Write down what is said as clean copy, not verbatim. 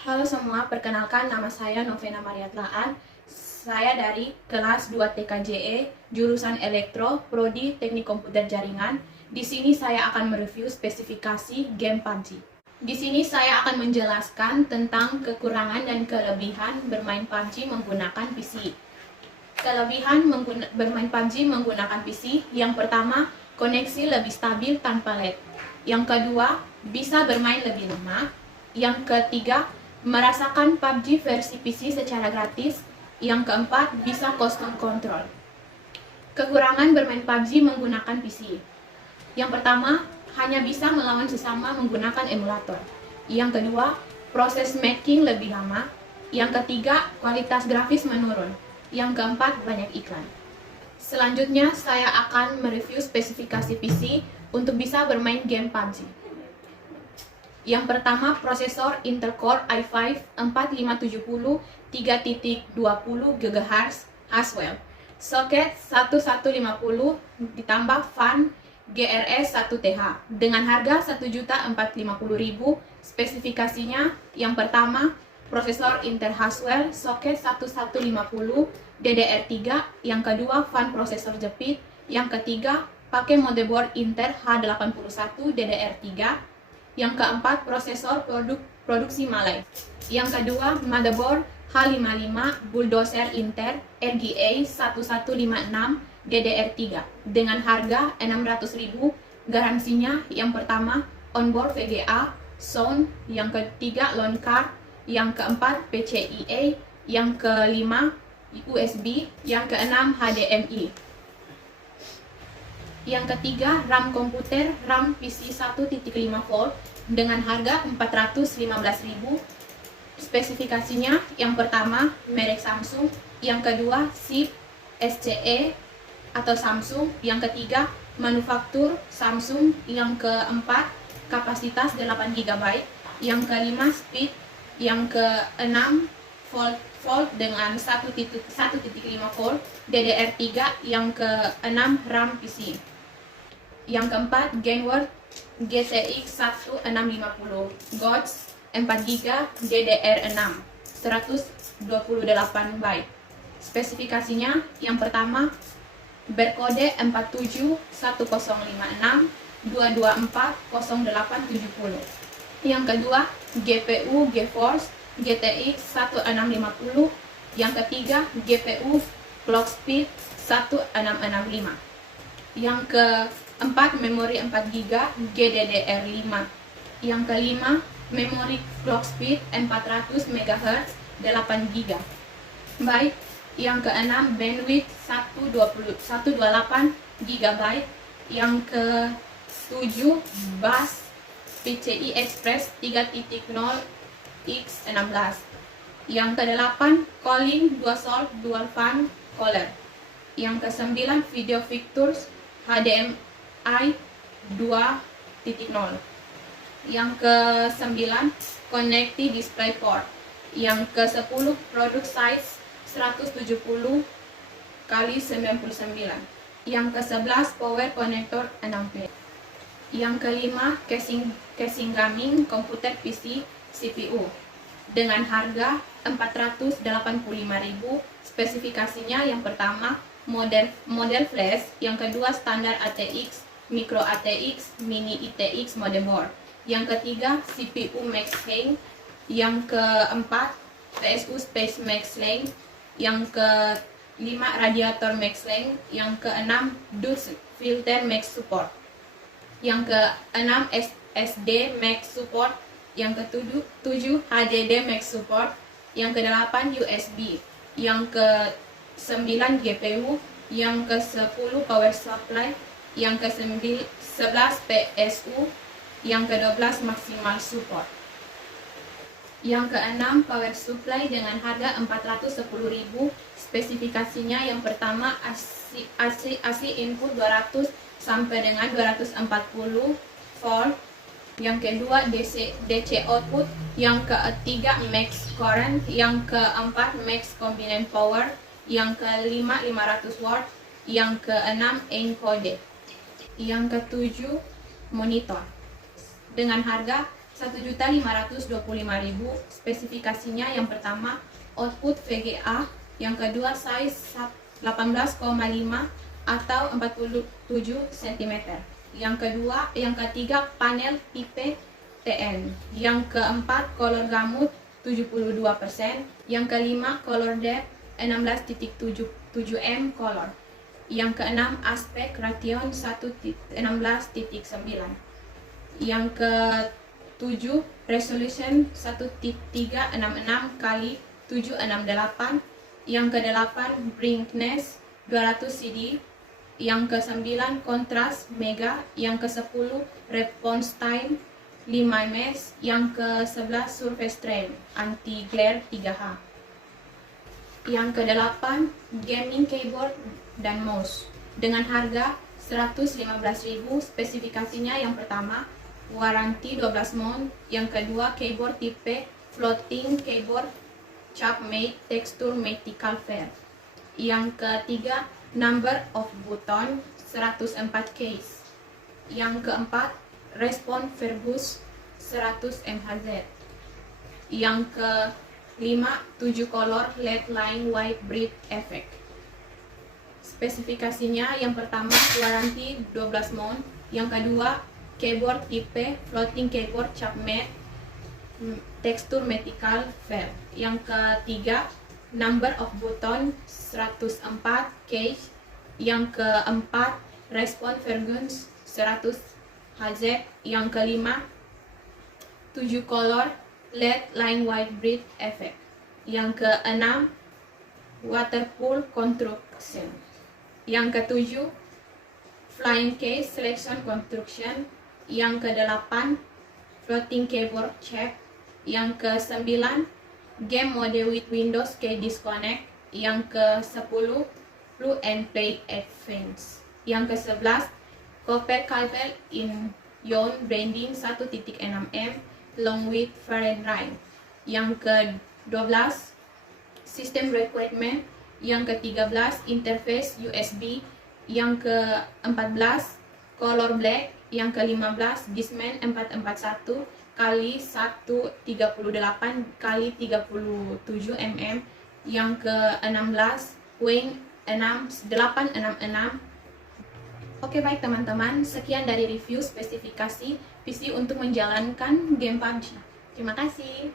Halo semua, perkenalkan nama saya Novena Mariatlaan. Saya dari kelas 2 TKJE, jurusan Elektro, Prodi Teknik Komputer Jaringan. Di sini saya akan mereview spesifikasi game PUBG. Di sini saya akan menjelaskan tentang kekurangan dan kelebihan bermain PUBG menggunakan PC. Kelebihan bermain PUBG menggunakan PC, yang pertama, koneksi lebih stabil tanpa lag. Yang kedua, bisa bermain lebih lama. Yang ketiga, merasakan PUBG versi PC secara gratis. Yang keempat, bisa custom control. Kekurangan bermain PUBG menggunakan PC. Yang pertama, hanya bisa melawan sesama menggunakan emulator. Yang kedua, proses making lebih lama. Yang ketiga, kualitas grafis menurun. Yang keempat, banyak iklan. Selanjutnya, saya akan mereview spesifikasi PC untuk bisa bermain game PUBG. Yang pertama, prosesor Intel Core i5 4570 3.20 GHz Haswell. Soket 1150 ditambah fan GRS 1TH dengan harga Rp1.450.000. Spesifikasinya, yang pertama, prosesor Intel Haswell, soket 1150 DDR3, yang kedua fan prosesor jepit, yang ketiga pakai motherboard Intel H81 DDR3, yang keempat prosesor produksi Malay, yang kedua motherboard H55 Bulldozer Intel RGA 1156 DDR3 dengan harga Rp600.000. Garansinya, yang pertama onboard VGA, sound, yang ketiga loan card, yang keempat PCIe, yang kelima USB, yang keenam HDMI. Yang ketiga, RAM komputer RAM PC 1.5 volt dengan harga Rp415.000. Spesifikasinya, yang pertama merek Samsung, yang kedua SIP SCE atau Samsung, yang ketiga manufaktur Samsung, yang keempat kapasitas 8 GB, yang kelima speed, yang keenam volt dengan 1.5 volt DDR3, yang keenam RAM PC, yang keempat Gainward GTX 1650 GOTS 4GB DDR6 128 byte. Spesifikasinya, yang pertama berkode 471156224080. Yang kedua, GPU GeForce GTX 1650. Yang ketiga, GPU clock speed 1665. Yang keempat, memori 4GB GDDR5. Yang kelima, memori clock speed 400 MHz 8GB. Baik. Yang keenam, bandwidth 128 GB. Yang ketujuh, bus PCI Express 3.0 X16. Yang kedelapan, calling dual fan caller. Yang kesembilan, video features HDMI 2.0. Yang ke-9, connected display port. Yang ke-10, product size 170 x 99. Yang ke-11, power connector 6 pin. Yang kelima, casing gaming komputer PC CPU dengan harga Rp485.000. Spesifikasinya, yang pertama model flash, yang kedua standar ATX, micro ATX, mini ITX motherboard, yang ketiga CPU Max Lane, yang keempat PSU Space Max Lane, yang kelima radiator Max Lane, yang keenam dust filter Max support, yang keenam SSD Max support, yang ketujuh HDD Max support, yang kedelapan USB, yang ke-9 GPU, yang ke-10 power supply, yang ke-11 PSU, yang ke-12 maksimal support. Yang ke-6, power supply dengan harga Rp410.000. Spesifikasinya, yang pertama AC input 200 sampai dengan 240 volt. Yang kedua DC output. Yang ketiga max current. Yang keempat max combined power. Yang kelima 500 watt. Yang keenam encoded. Yang ketujuh monitor dengan harga 1.525.000. Spesifikasinya yang pertama output VGA, yang kedua size 18,5 atau 47 cm. Yang ketiga panel tipe TN. Yang keempat color gamut 72%. Yang kelima color depth 16.77 m color. Yang keenam aspek ration 16.9. Yang ketujuh resolution 1366 kali 768. Yang kedelapan brightness 200 CD. Yang ke-9 kontras mega. Yang ke-10 response time 5 ms. Yang ke-11 surface strength anti glare 3H. Yang ke-8 gaming keyboard dan mouse dengan harga 115.000. Spesifikasinya yang pertama waranti 12 month, yang kedua keyboard tipe floating keyboard chapmate texture medical fair, yang ketiga number of button 104 keys, yang keempat respon verbose 100 mHz, yang kelima 7 color LED line white bright effect. Spesifikasinya yang pertama waranti 12 month, yang kedua keyboard tipe floating keyboard chapmate texture medical fair, yang ketiga number of button 104 keys, yang keempat respon verbose 100 Hz, yang kelima 7 color LED line white bright effect, yang keenam waterfall construction, yang ketujuh flying case selection construction, yang kedelapan floating keyboard check, yang ke-9 game mode with Windows key disconnect, yang ke-10 plug and play advance, yang ke-11 copper cable in ion bending 1.6 mm long with Fahrenheit, yang ke-12 system requirement, yang ke-13 interface USB, yang ke-14 color black, yang ke-15 Discman 441 kali 138 kali 37 mm, yang ke-16 Wing 866. Oke baik teman-teman, sekian dari review spesifikasi PC untuk menjalankan game PUBG. Terima kasih.